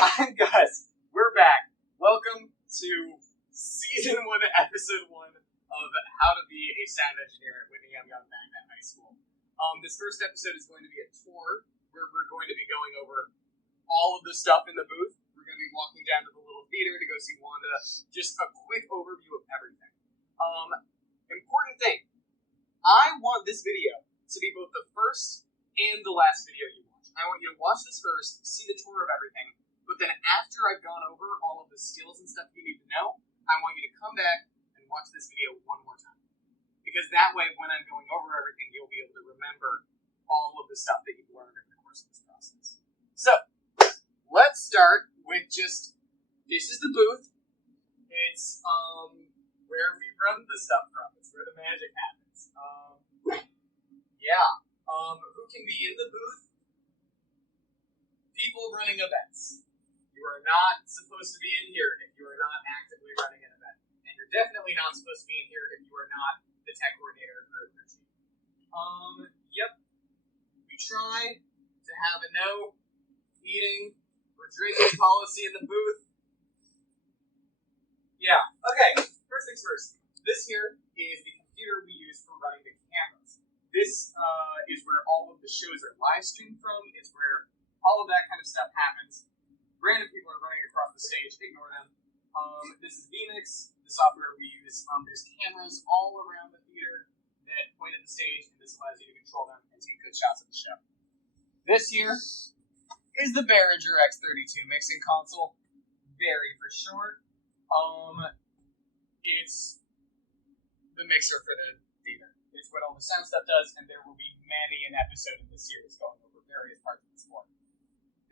I'm Gus. We're back. Welcome to Season 1, Episode 1 of How to Be a Sound Engineer at Whitney Young Magnet High School. This first episode is going to be a tour where we're going to be going over all of the stuff in the booth. We're going to be walking down to the little theater to go see Wanda. Just a quick overview of everything. Important thing. I want this video to be both the first and the last video you watch. I want you to watch this first, see the tour of everything, but then after I've gone over all of the skills and stuff you need to know, I want you to come back and watch this video one more time. Because that way, when I'm going over everything, you'll be able to remember all of the stuff that you've learned over the course of this process. So, let's start with just, this is the booth. It's where we run the stuff from. It's where the magic happens. Who can be in the booth? People running events. You are not supposed to be in here if you are not actively running an event. And you're definitely not supposed to be in here if you are not the tech coordinator or the chief. We try to have a no eating or drinking policy in the booth. First things first. This here is the computer we use for running the cameras. This is where all of the shows are live streamed from. It's where all of that kind of stuff happens. Random people are running across the stage. Ignore them. This is vMix, the software we use. There's cameras all around the theater that point at the stage, and this allows you to control them and take good shots of the show. This here is the Behringer X32 mixing console. Very for short. It's the mixer for the theater. It's what all the sound stuff does, and there will be many an episode in this series going over various parts of the score.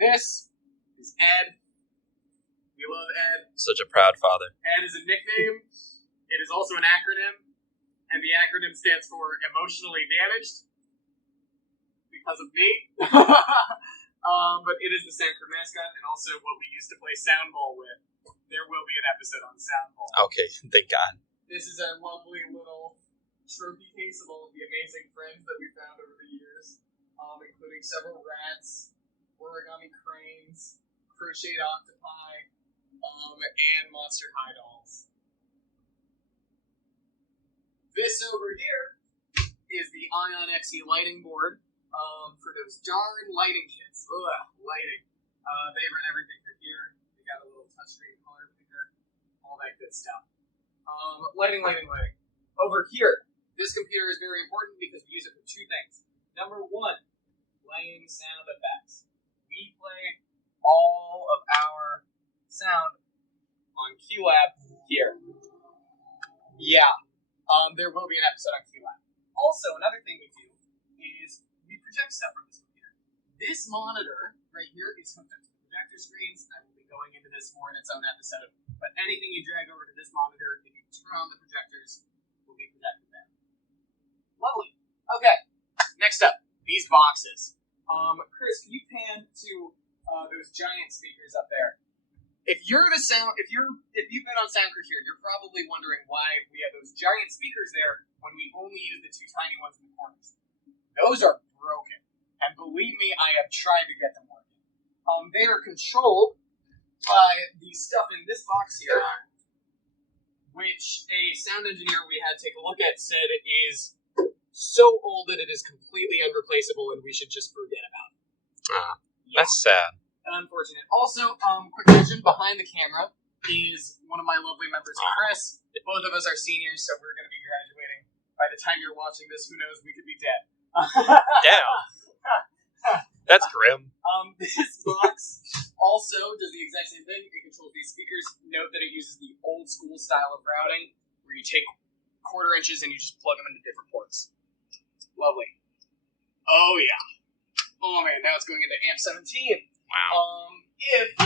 This is Ed. We love Ed. Such a proud father. Ed is a nickname. It is also an acronym, and the acronym stands for Emotionally Damaged, because of me. But it is the Soundcrew mascot, and also what we used to play soundball with. There will be an episode on soundball. Okay, thank God. This is our lovely little trophy case of all of the amazing friends that we found over the years, including several rats, origami cranes, crocheted octopi, and Monster High dolls. This over here is the Ion XE lighting board for those darn lighting kits. Lighting. They run everything through here. They got a little touchscreen color picker, all that good stuff. Lighting. Over here, this computer is very important because we use it for two things. Number one, playing sound effects. We play all of our sound on QLab here. There will be an episode on QLab. Also, another thing we do is we project stuff from this computer. This monitor right here is hooked up to the projector screens. I will be going into this more in its own episode. But anything you drag over to this monitor, if you turn on the projectors, will be projected there. Lovely. Okay. Next up, these boxes. Chris, can you pan to those giant speakers up there? If you've been on Soundcrew here, you're probably wondering why we have those giant speakers there when we only use the two tiny ones in the corners. Those are broken, and believe me, I have tried to get them working. They are controlled by the stuff in this box here, which a sound engineer we had take a look at said it is so old that it is completely unreplaceable, and we should just forget about it. That's sad. Unfortunate. Also, quick mention, behind the camera is one of my lovely members, Chris. Both of us are seniors, so we're going to be graduating. By the time you're watching this, who knows, we could be dead. Damn. That's grim. This box also does the exact same thing. It controls these speakers. Note that it uses the old school style of routing, where you take 1/4 inches and you just plug them into different ports. Lovely. Oh, yeah. Oh, man, now it's going into AMP 17. Wow. If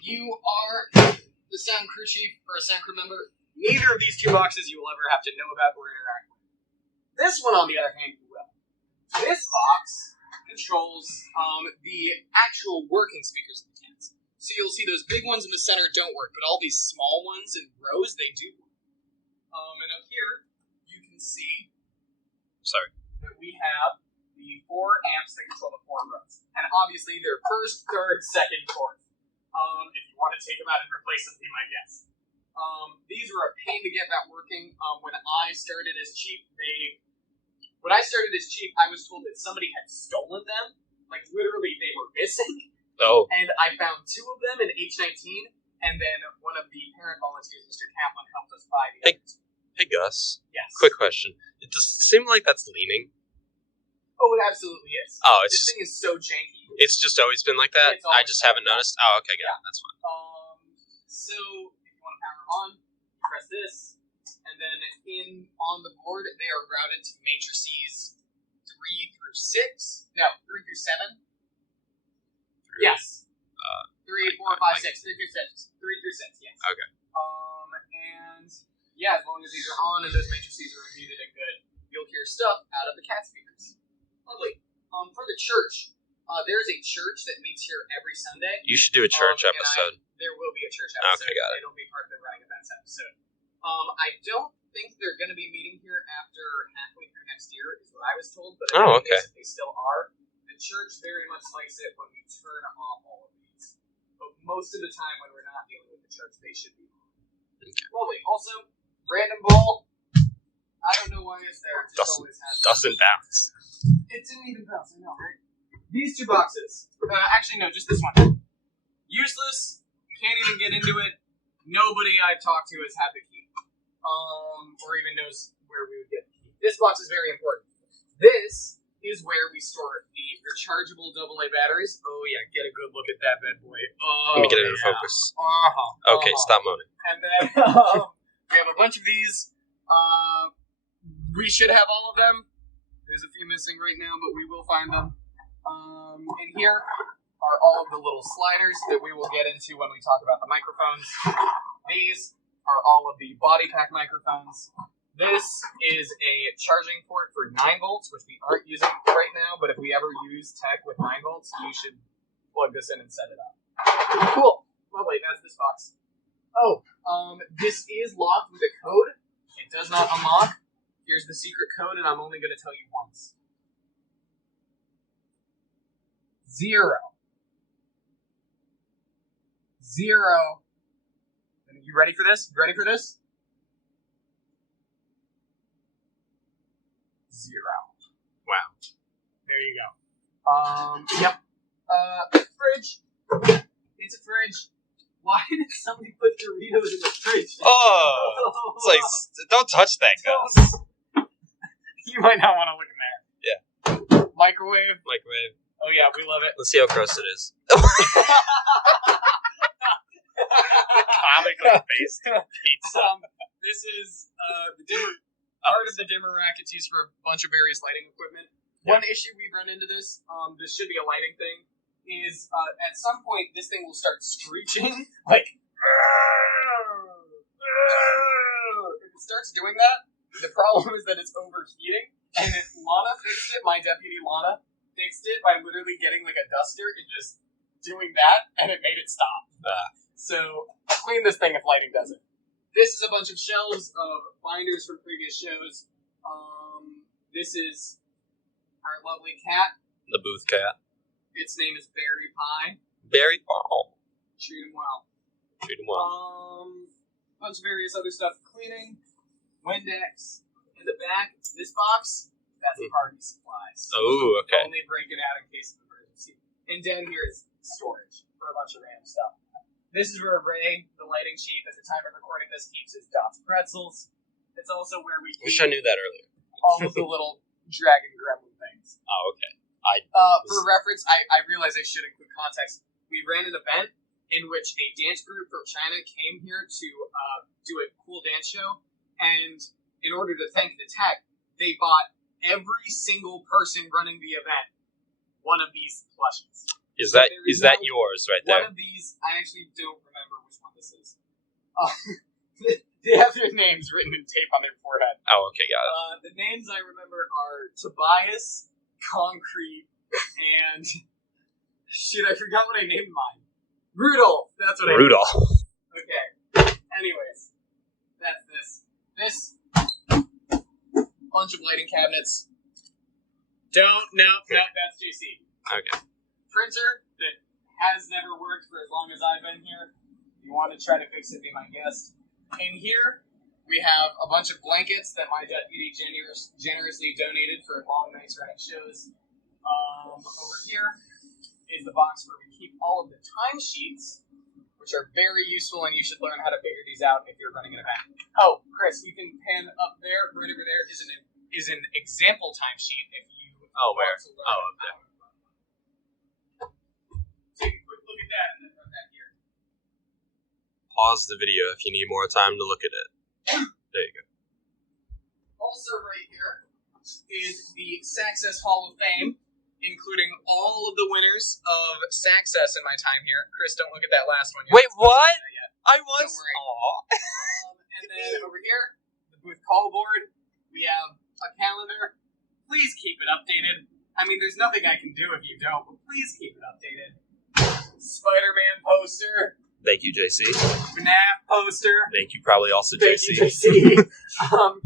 you are the Soundcrew chief or a Soundcrew member, neither of these two boxes you will ever have to know about or interact with. This one, on the other hand, you will. This box controls the actual working speakers in the tents. So you'll see those big ones in the center don't work, but all these small ones in rows, they do work. And up here, you can see that we have the 4 amps that control the 4 rows. And obviously, they're first, third, second, fourth. If you want to take them out and replace them, be my guest. These were a pain to get that working. When I started as chief, I was told that somebody had stolen them. Like, literally, they were missing. Oh. And I found 2 of them in H19, and then one of the parent volunteers, Mr. Kaplan, helped us buy the others. Hey, Gus. Yes. Quick question. It does seem like that's leaning. Oh, it absolutely is. Oh, it's this thing is so janky. It's just always been like that? It's always I just been haven't like that. noticed? Oh, okay, got it. That's fine. So if you want to power on, press this, and then on the board they are routed to matrices 3 through 6. No, 3 through 7. Yes. 3, 4, 5, 6. 3 through 6. 3 through 6. Yes. Okay. And yeah, as long as these are on and those matrices are muted and good, you'll hear stuff out of the cat speakers. Lovely. For the church, there's a church that meets here every Sunday. You should do a church And episode. there will be a church episode. Okay, got it. It'll be part of the Running Events episode. I don't think they're going to be meeting here after halfway through next year, is what I was told. But Oh, in okay. case they still are. The church very much likes it when we turn off all of these. But most of the time when we're not dealing with the church, they should be on. Okay. Lovely. Also, random ball. I don't know why it's there. It just always has. Doesn't bounce. It didn't even bounce, I know, right? These 2 boxes. Actually, no, just this one. Useless. Can't even get into it. Nobody I've talked to has had the key. Or even knows where we would get the key. This box is very important. This is where we store the rechargeable AA batteries. Oh, yeah, get a good look at that bad boy. Oh, Let me get it into yeah. focus. Uh-huh. Okay, stop moaning. And then we have a bunch of these. We should have all of them. There's a few missing right now, but we will find them. And here are all of the little sliders that we will get into when we talk about the microphones. These are all of the body pack microphones. This is a charging port for 9 volts, which we aren't using right now, but if we ever use tech with 9 volts, you should plug this in and set it up. Cool. Lovely, that's this box. Oh, this is locked with a code. It does not unlock. Here's the secret code, and I'm only going to tell you once. 0. 0. You ready for this? You ready for this? 0. Wow. There you go. Yep. Fridge. It's a fridge. Why did somebody put Doritos in the fridge? Oh! It's like, don't touch that, Gus. You might not want to look in there. Yeah. Microwave. Microwave. Oh yeah, we love it. Let's see how gross it is. Comically based pizza. This is the dimmer. Part of the dimmer rack. It's used for a bunch of various lighting equipment. Yeah. One issue we've run into this should be a lighting thing, is at some point this thing will start screeching like. If it starts doing that, the problem is that it's overheating. And if Lana fixed it, my deputy Lana fixed it by literally getting like a duster and just doing that, and it made it stop. So clean this thing if lighting does it. This is a bunch of shelves of binders from previous shows. This is our lovely cat. The booth cat. Its name is Berry Pie. Berry Ball. Treat him well. Treat him well. Bunch of various other stuff. Cleaning. Windex. In the back, this box, that's party supplies. Oh, okay. Only break it out in case of emergency. And down here is storage for a bunch of random stuff. This is where Ray, the lighting chief, at the time of recording this, keeps his Dots pretzels. It's also where we keep Wish I knew that earlier. all of the little dragon gremlin things. Oh, okay. For reference, I realize I should include context. We ran an event in which a dance group from China came here to do a cool dance show, and in order to thank the tech, they bought every single person running the event one of these plushies. Is So that there is is that no- yours right One there? of these, I actually don't remember which one this is. They have their names written in tape on their forehead. Oh, okay, got it. The names I remember are Tobias, Concrete, and shit, I forgot what I named mine. Rudolph. That's what I named. Rudolph. Okay. Anyways, that's this. This bunch of lighting cabinets. No, that's JC. Okay. Printer that has never worked for as long as I've been here. If you want to try to fix it, be my guest. In here, we have a bunch of blankets that my deputy generously donated for long nights running shows. Over here is the box where we keep all of the timesheets, which are very useful, and you should learn how to figure these out if you're running an event. Oh, Chris, you can pin up there, right over there, is an example timesheet if you Oh, where? want to learn Oh, up there. Take a quick look at that and then run that here. Pause the video if you need more time to look at it. There you go. Also right here is the Saccess Hall of Fame, including all of the winners of Saccess in my time here. Chris, don't look at that last one. Wait, what? I Don't was. worry. Aw. And then over here, the booth call board, we have a calendar. Please keep it updated. I mean, there's nothing I can do if you don't, but please keep it updated. Spider-Man poster, Thank you, JC. FNAF poster. Thank you, probably also Thank JC. you, JC.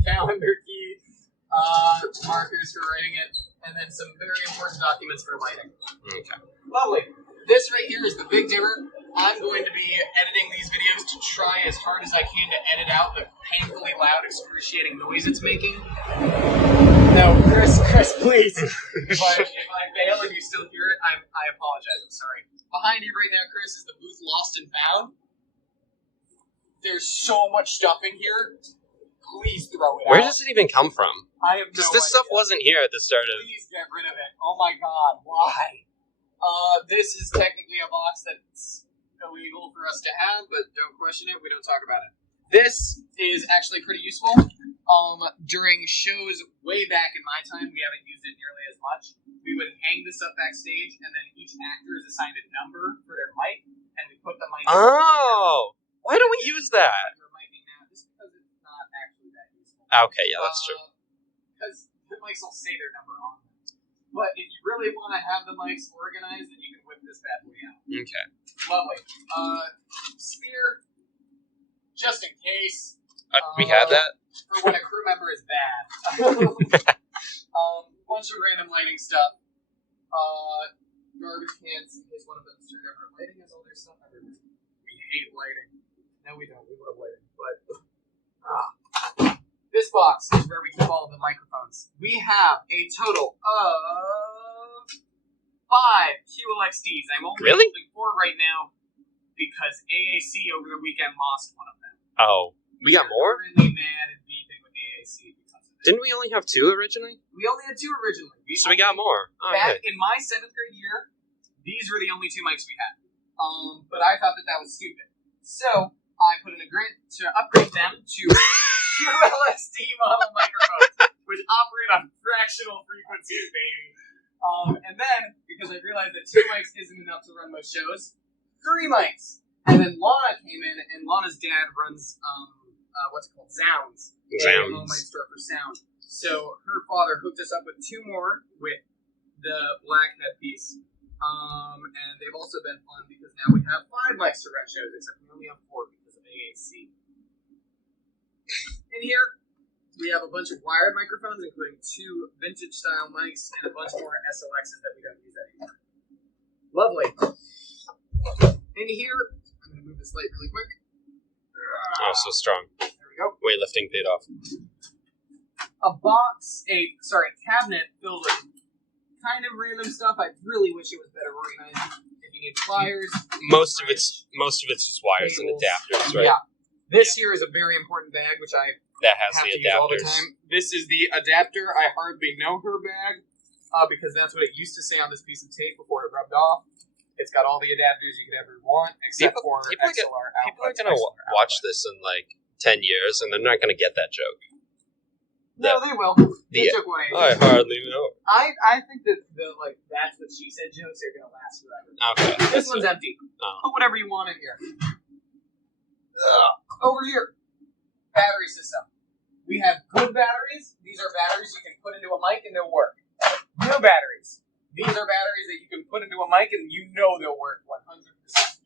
Calendar key, markers for writing it, and then some very important documents for lighting. Okay. Lovely. This right here is the Big Dimmer. I'm going to be editing these videos to try as hard as I can to edit out the painfully loud, excruciating noise it's making. No, Chris, please. if I fail and you still hear it, I apologize. I'm sorry. Behind you right now, Chris, is the booth Lost and Found. There's so much stuff in here. Please throw it Where out. does it even come from? I have no Because this stuff idea. wasn't here at the start of. Please get rid of it. Oh my god, why? This is technically a box that's illegal for us to have, but don't question it, we don't talk about it. This is actually pretty useful. During shows way back in my time, we haven't used it nearly as much. We would hang this up backstage, and then each actor is assigned a number for their mic, and we put the mic Oh! Why don't we use that? We're miking now, just because it's not actually that useful. Okay, yeah, that's true. Because the mics will say their number on them. But if you really want to have the mics organized, then you can whip this bad boy out. Okay. Lovely. Spear, just in case. We had that? For when a crew member is bad. Bunch of random lighting stuff. Garbage cans in case one of them's turned over. Lighting has all their stuff everywhere. We hate lighting. No, we don't. We love lighting. But this box is where we keep all of the microphones. We have a total of 5 QLXDs. I'm only Really? holding 4 right now because AAC over the weekend lost one of them. Oh. We got more? Really mad and beefing with AAC because of it. Didn't we only have 2 originally? We only had 2 originally. So we got more. Back Okay. in my 7th grade year, these were the only 2 mics we had. But I thought that was stupid. So I put in a grant to upgrade them to QLSD model microphones, which operate on fractional frequencies, baby. And then, because I realized that 2 mics isn't enough to run most shows, 3 mics. And then Lana came in, and Lana's dad runs, what's it called? Zounds. Zounds. A mic store for sound. So her father hooked us up with 2 more with the black headpiece. And they've also been fun because now we have 5 mics to run shows, except we only have 4 because of AAC. In here, we have a bunch of wired microphones, including 2 vintage-style mics and a bunch more SLXs that we don't use anymore. Lovely. In here, I'm going to move this light really quick. Oh, so strong. There we go. Weightlifting paid off. A cabinet filled with kind of random stuff. I really wish it was better organized. If you need pliers, Most of it's just wires and cables. adapters, right? Yeah. This here is a very important bag, which I That has have the to use all the adapters. time. This is the adapter. I hardly know her bag because that's what it used to say on this piece of tape before it rubbed off. It's got all the adapters you could ever want, except for people XLR outputs. People are gonna XLR watch outputs. this in like 10 years, and they're not gonna get that joke. No, they will. They took one. I hardly know. I think that the that's what she said jokes are gonna last forever. Okay. This one's empty. Oh. Put whatever you want in here. Over here, battery system. We have good batteries. These are batteries you can put into a mic and they'll work. New batteries. These are batteries that you can put into a mic and you know they'll work 100%.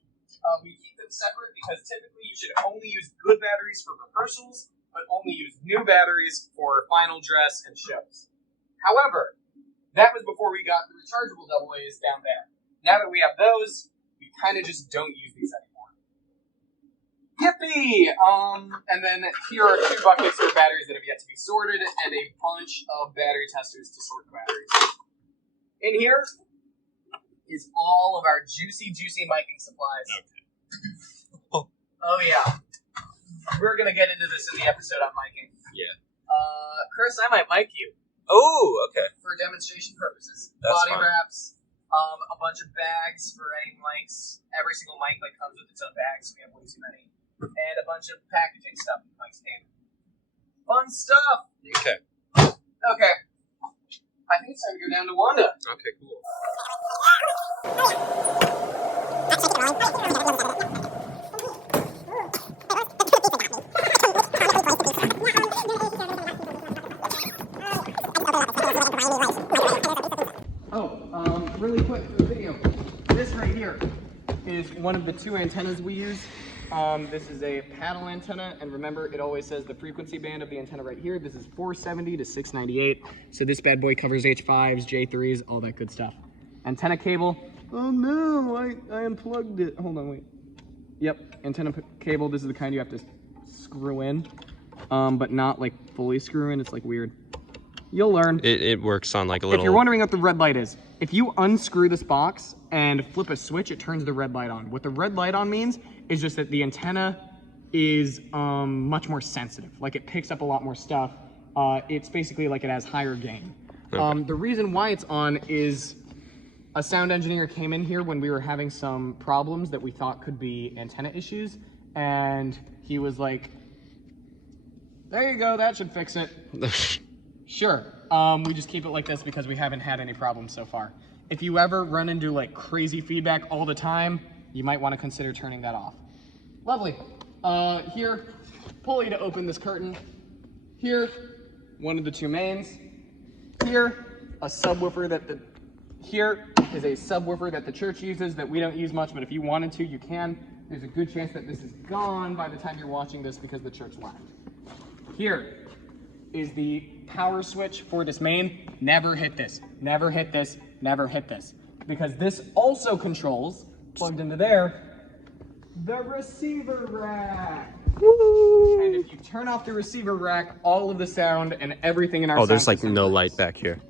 We keep them separate because typically you should only use good batteries for rehearsals, but only use new batteries for final dress and shows. However, that was before we got the rechargeable AA's down there. Now that we have those, we you kind of just don't use these anymore. Yippee! And then here are 2 buckets for batteries that have yet to be sorted, and a bunch of battery testers to sort the batteries. In here is all of our juicy miking supplies. Okay. Oh yeah. We're gonna get into this in the episode on miking. Yeah. Chris, I might mic you Oh, okay. for demonstration purposes. That's Body fine. wraps, a bunch of bags for any mics. Every single mic comes with its own bag, so we have way too many. And a bunch of packaging stuff with mics came. Fun stuff! Okay. Okay. I think it's time to go down to Wanda. Okay, cool. Really quick for the video. This right here is one of the 2 antennas we use. This is a paddle antenna, and remember, it always says the frequency band of the antenna right here. This is 470 to 698. So this bad boy covers H5s, J3s, all that good stuff. Antenna cable. Oh no, I unplugged it. Hold on, wait. Yep, antenna cable. This is the kind you have to screw in, but not like fully screw in. It's like weird. You'll learn. It works on like a little... If you're wondering what the red light is, if you unscrew this box and flip a switch, it turns the red light on. What the red light on means is just that the antenna is much more sensitive. Like it picks up a lot more stuff. It's basically like it has higher gain. Okay. The reason why it's on is a sound engineer came in here when we were having some problems that we thought could be antenna issues. And he was like, there you go, that should fix it. Sure. We just keep it like this because we haven't had any problems so far. If you ever run into like crazy feedback all the time, you might want to consider turning that off. Lovely. Here, pulley to open this curtain. Here, one of the 2 mains. Here, a subwoofer here is a subwoofer that the church uses that we don't use much, but if you wanted to, you can. There's a good chance that this is gone by the time you're watching this because the church left. Here is the power switch for this main. Never hit this, never hit this, never hit this. Because this also controls, plugged into there, the receiver rack. Woo! And if you turn off the receiver rack, all of the sound and everything in our there's sound like system no works. light back here.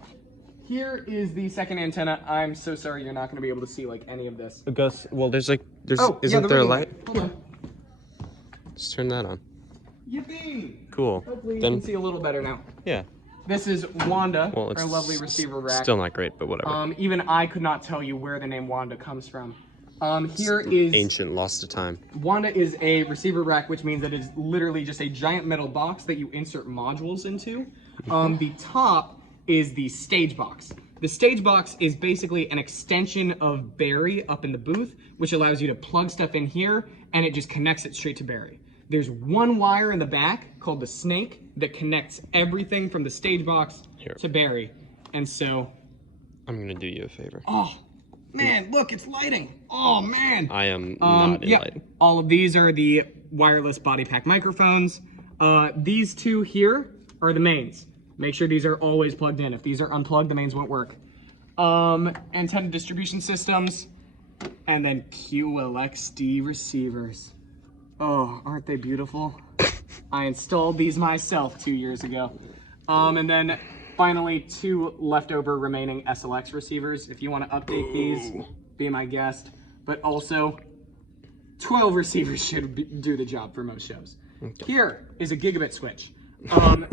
Here is the second antenna. I'm so sorry you're not going to be able to see like any of this. Gus, well, there's Oh, isn't the there a ring light? Hold on. Just turn that on. Yippee! Cool. Hopefully you Then, can see a little better now. yeah. This is Wanda, Well, it's our lovely receiver rack. still not great, but whatever. Even I could not tell you where the name Wanda comes from. Here is Ancient, lost to time. Wanda is a receiver rack, which means that it is literally just a giant metal box that you insert modules into. The top is the stage box. The stage box is basically an extension of Barry up in the booth, which allows you to plug stuff in here, and it just connects it straight to Barry. There's one wire in the back called the snake that connects everything from the stage box to Barry. And so... I'm going to do you a favor. Oh, man, look, it's lighting. Oh, man. I am not in lighting. All of these are the wireless body pack microphones. These 2 here are the mains. Make sure these are always plugged in. If these are unplugged, the mains won't work. Antenna distribution systems, and then QLXD receivers. Oh, aren't they beautiful? I installed these myself 2 years ago. And then finally 2 leftover remaining SLX receivers. If you want to update these, be my guest. But also, 12 receivers should do the job for most shows. Okay. Here is a gigabit switch.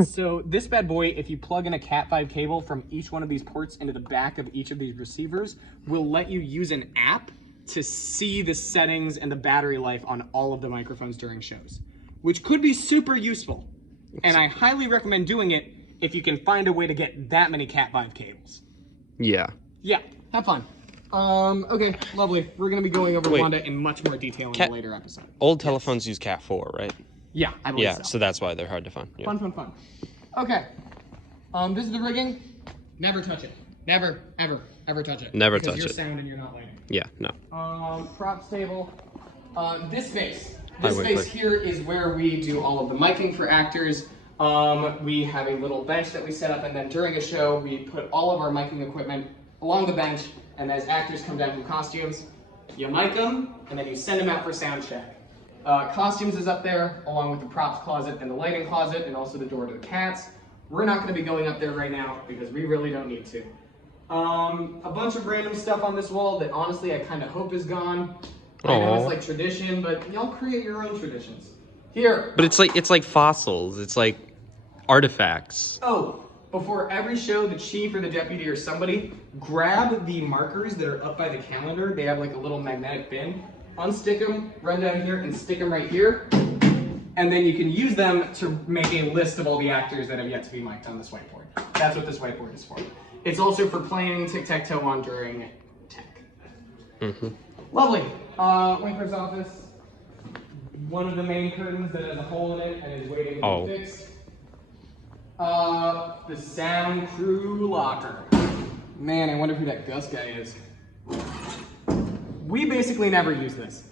So this bad boy, if you plug in a Cat5 cable from each one of these ports into the back of each of these receivers, will let you use an app to see the settings and the battery life on all of the microphones during shows, which could be super useful. And I highly recommend doing it if you can find a way to get that many Cat5 cables. Yeah. Yeah, have fun. Okay, lovely. We're gonna be going over Wanda in much more detail in a later episode. Old telephones use Cat4, right? Yeah, I believe so. Yeah, so that's why they're hard to find. Yeah. Fun. Okay. This is the rigging. Never touch it. Never, ever touch it. Never touch Because it. you're sound and you're not lighting. Yeah, no. Props table. This space. Hi, This Winkler. space here is where we do all of the miking for actors. We have a little bench that we set up, and then during a show, we put all of our miking equipment along the bench, and as actors come down from costumes, You mic them, and then you send them out for sound check. Costumes is up there, along with the props closet and the lighting closet, and also the door to the cats. We're not going to be going up there right now because we really don't need to. A bunch of random stuff on this wall that honestly I kind of hope is gone. I know it's like tradition, but y'all create your own traditions. Here. But it's like fossils. It's like artifacts. Oh, before every show, the chief or the deputy or somebody grab the markers that are up by the calendar. They have like a little magnetic bin. Unstick them, run down here, and stick them right here. And then you can use them to make a list of all the actors that have yet to be mic'd on this whiteboard. That's what this whiteboard is for. It's also for playing tic-tac-toe on during tech. Lovely. Winkler's office. One of the main curtains that has a hole in it and is waiting to be fixed. The sound crew locker. Man, I wonder who that Gus guy is. We basically never use this.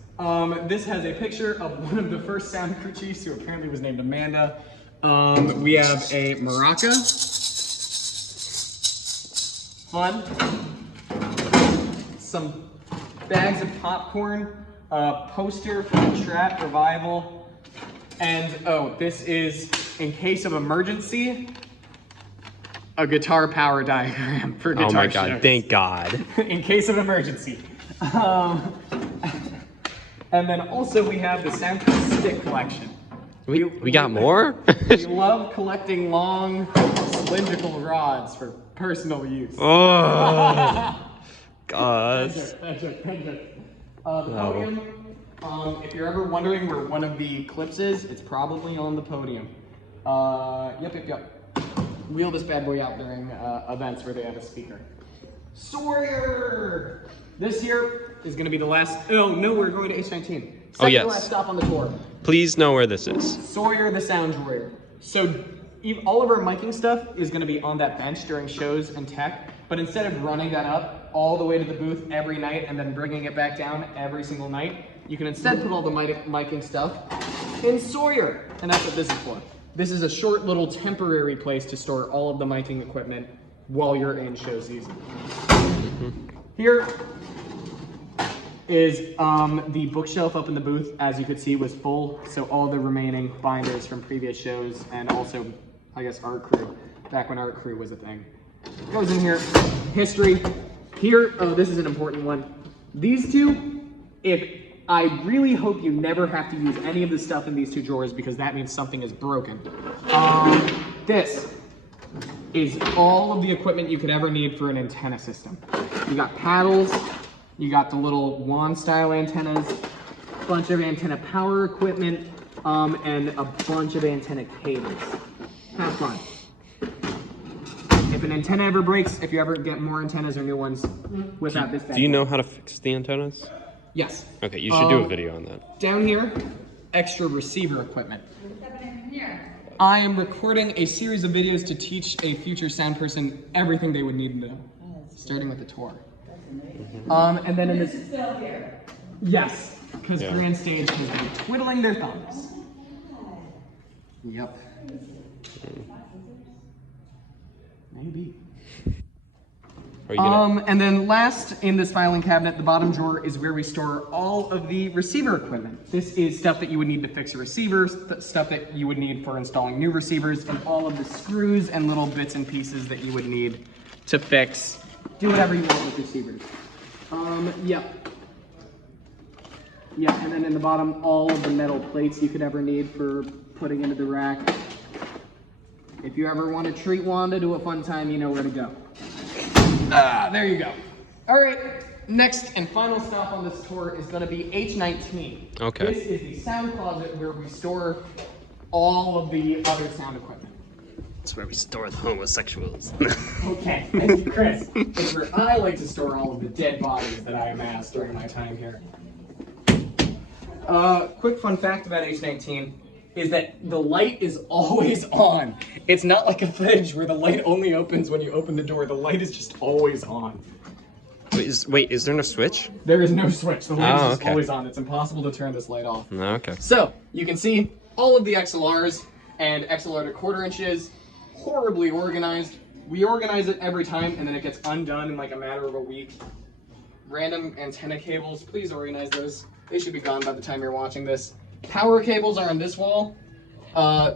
This has a picture of one of the first sound crew chiefs who apparently was named Amanda. We have a maraca. Fun. Some bags of popcorn. A poster for the Trap Revival. And, oh, this is, in case of emergency, a guitar power diagram for guitar Oh my god, shows. thank God. In case of emergency. And then also we have the soundtrack stick collection. We got more? We love collecting long cylindrical rods for personal use. Oh, God. The podium, if you're ever wondering where one of the clips is, it's probably on the podium. Yep. Wheel this bad boy out during events where they have a speaker. Sawyer! This here is going to be the last. Oh no, we're going to H19. Second to last stop on the tour. Please know where this is. Sawyer the Sound Warrior. So all of our miking stuff is going to be on that bench during shows and tech. But instead of running that up all the way to the booth every night and then bringing it back down every single night, you can instead put all the miking stuff in Sawyer. And that's what this is for. This is a short little temporary place to store all of the miking equipment while you're in show season. Here is the bookshelf up in the booth, as you could see, was full. So all the remaining binders from previous shows and also, I guess, Art Crew, back when Art Crew was a thing. Goes in here. History. Here, oh, this is an important one. These two, I really hope you never have to use any of the stuff in these two drawers because that means something is broken. This is all of the equipment you could ever need for an antenna system. You got paddles, you got the little wand style antennas, a bunch of antenna power equipment, and a bunch of antenna cables. Have fun. If an antenna ever breaks, if you ever get more antennas or new ones, without this bag. Do you know how to fix the antennas? Yes. Okay, you should do a video on that. Down here, extra receiver equipment. I am recording a series of videos to teach a future sound person everything they would need to know, starting with the tour. And then in this, yes, because Grand Stage has been twiddling their thumbs. Yep. Maybe. And then last in this filing cabinet, the bottom drawer is where we store all of the receiver equipment. This is stuff that you would need to fix a receiver, stuff that you would need for installing new receivers, and all of the screws and little bits and pieces that you would need to fix, do whatever you want with receivers. Yeah, and then in the bottom, all of the metal plates you could ever need for putting into the rack. If you ever want to treat Wanda to a fun time, you know where to go. There you go. All right, next and final stop on this tour is going to be H19. Okay. This is the sound closet where we store all of the other sound equipment. It's where we store the homosexuals. Okay, thank you, Chris. It's where I like to store all of the dead bodies that I amassed during my time here. Quick fun fact about H19 is that the light is always on. It's not like a fridge where the light only opens when you open the door. The light is just always on. Wait, is there no switch? There is no switch. The light is just always on. It's impossible to turn this light off. Okay. So, you can see all of the XLRs and XLR to 1/4 inches, horribly organized. We organize it every time and then it gets undone in like a matter of a week. random antenna cables. Please organize those. They should be gone by the time you're watching this. Power cables are on this wall.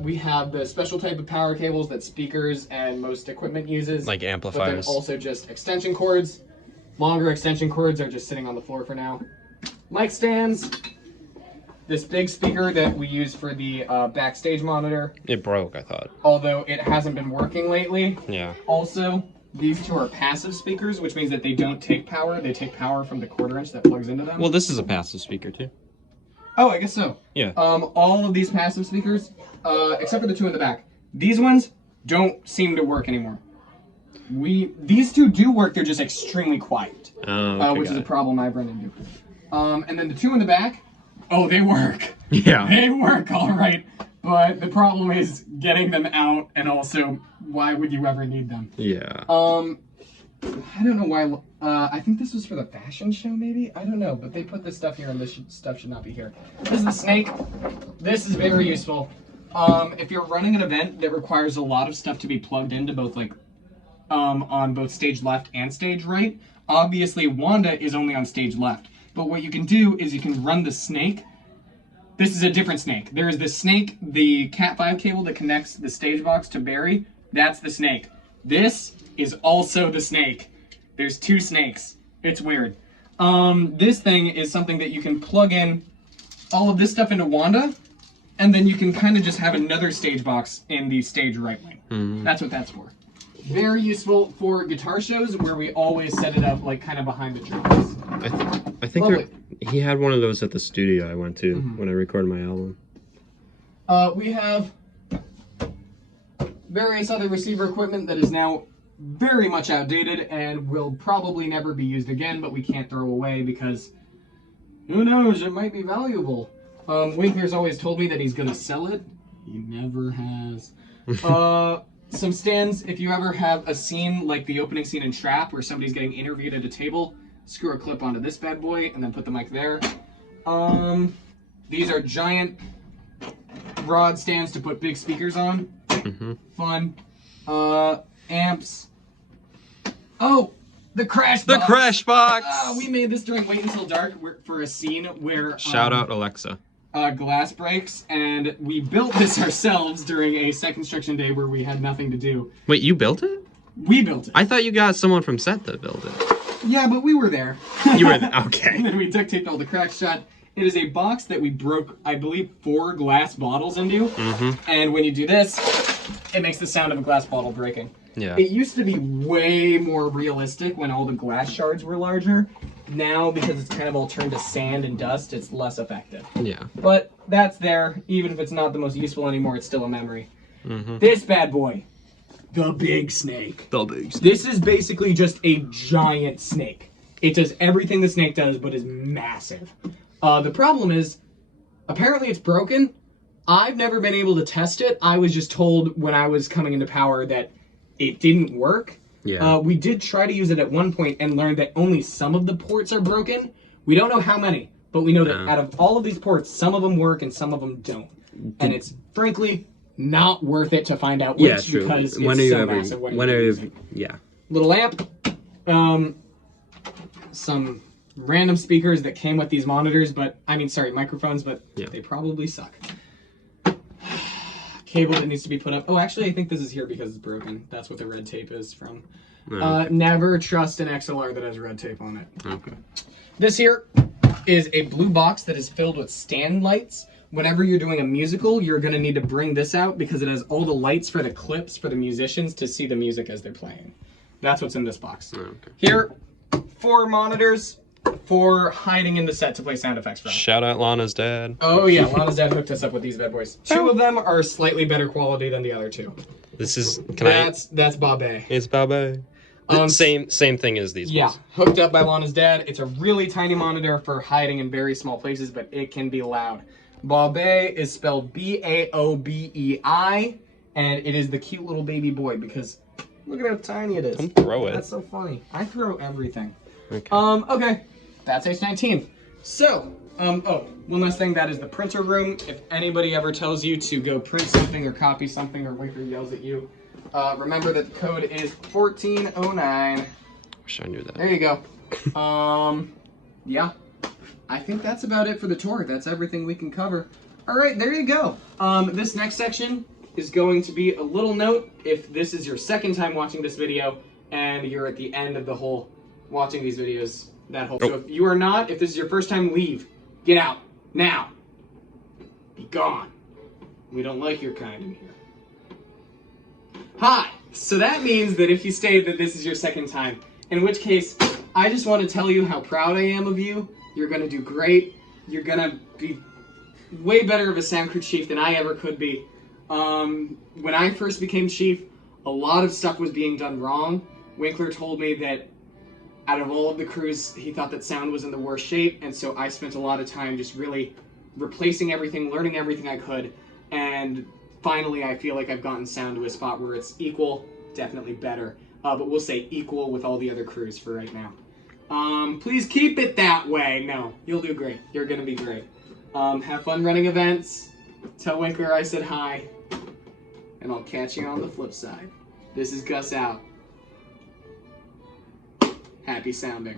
We have the special type of power cables that speakers and most equipment uses. Like But then amplifiers. also just extension cords. Longer extension cords are just sitting on the floor for now. Mic stands. This big speaker that we use for the backstage monitor, It broke, I thought. although it hasn't been working lately. Yeah. Also, these two are passive speakers, which means that they don't take power. They take power from the quarter inch that plugs into them. Well, this is a passive speaker too. Oh, I guess so. Yeah. All of these passive speakers, except for the two in the back, these ones don't seem to work anymore. These two do work. They're just extremely quiet, Okay, which is got a it. problem I've run into. And then the two in the back, oh, they work. Yeah. They work all right. But the problem is getting them out, and also, why would you ever need them? Yeah. I don't know why. I think this was for the fashion show, maybe? I don't know, but they put this stuff here, and this stuff should not be here. This is the snake. This is very useful. If you're running an event that requires a lot of stuff to be plugged into both, like, on both stage left and stage right, obviously Wanda is only on stage left. But what you can do is you can run the snake. This is a different snake. There is the snake, the Cat5 cable that connects the stage box to Barry. That's the snake. This is also the snake. There's two snakes. It's weird. This thing is something that you can plug in all of this stuff into Wanda, and then you can kind of just have another stage box in the stage right wing. That's what that's for. Very useful for guitar shows where we always set it up like kind of behind the drums. I think he had one of those at the studio I went to when I recorded my album. We have various other receiver equipment that is now very much outdated and will probably never be used again, but we can't throw away because who knows, it might be valuable. Winkler's always told me that he's gonna sell it. He never has. Some stands, if you ever have a scene like the opening scene in Trap where somebody's getting interviewed at a table, screw a clip onto this bad boy and then put the mic there. These are giant rod stands to put big speakers on. Fun. Amps. Oh, the crash box. The Crash Box! We made this during Wait Until Dark for a scene where Shout out Alexa. glass breaks, and we built this ourselves during a set construction day where we had nothing to do. Wait, you built it? We built it. I thought you got someone from set that built it. Yeah, but we were there. You were there. And Okay. then we duct taped all the cracks shut. It is a box that we broke, I believe, 4 glass bottles into. And when you do this, it makes the sound of a glass bottle breaking. Yeah. It used to be way more realistic when all the glass shards were larger. Now, because it's kind of all turned to sand and dust, it's less effective. Yeah. But that's there. Even if it's not the most useful anymore, it's still a memory. This bad boy. The big snake. The big This is basically just a giant snake. It does everything the snake does, but is massive. The problem is, apparently it's broken. I've never been able to test it. I was just told when I was coming into power that it didn't work. Yeah. We did try to use it at one point and learned that only some of the ports are broken. We don't know how many, but we know that out of all of these ports, some of them work and some of them don't. And it's frankly not worth it to find out which true. because it's When are you so ever? massive. What When you're are you? using. Yeah. Little amp, some random speakers that came with these monitors, microphones, but they probably suck. Cable that needs to be put up. Oh, actually, I think this is here because it's broken. That's what the red tape is from. Never trust an XLR that has red tape on it. Okay. This here is a blue box that is filled with stand lights. Whenever you're doing a musical, you're going to need to bring this out because it has all the lights for the clips for the musicians to see the music as they're playing. That's what's in this box. Okay. Here, 4 monitors for hiding in the set to play sound effects from. Shout out Lana's dad. Oh yeah, Lana's dad hooked us up with these bad boys. 2 of them are slightly better quality than the other 2. This is. That's Bobby. It's Baba. Same thing as these Yeah, ones. hooked up by Lana's dad. It's a really tiny monitor for hiding in very small places, but it can be loud. Baobei is spelled B-A-O-B-E-I, and it is the cute little baby boy because look at how tiny it is. Don't throw it. That's so funny. I throw everything. Okay. Okay, that's H19. So, one last thing, that is the printer room. If anybody ever tells you to go print something or copy something or Winker yells at you, remember that the code is 1409. Wish I knew that. There you go. Yeah. I think that's about it for the tour. That's everything we can cover. All right, there you go. This next section is going to be a little note if this is your second time watching this video and you're at the end of the whole watching these videos, that whole. So if you are not, if this is your first time, leave. Get out. Now. Be gone. We don't like your kind in here. Hi. So that means that if you stayed, that this is your second time. In which case, I just want to tell you how proud I am of you. You're going to do great. You're going to be way better of a sound crew chief than I ever could be. When I first became chief, a lot of stuff was being done wrong. Winkler told me that out of all of the crews, he thought that sound was in the worst shape, and so I spent a lot of time just really replacing everything, learning everything I could, and finally I feel like I've gotten sound to a spot where it's equal, definitely better, but we'll say equal with all the other crews for right now. Please keep it that way. No, you'll do great. You're gonna be great. Have fun running events. Tell Winkler I said hi, and I'll catch you on the flip side. This is Gus out. Happy sounding.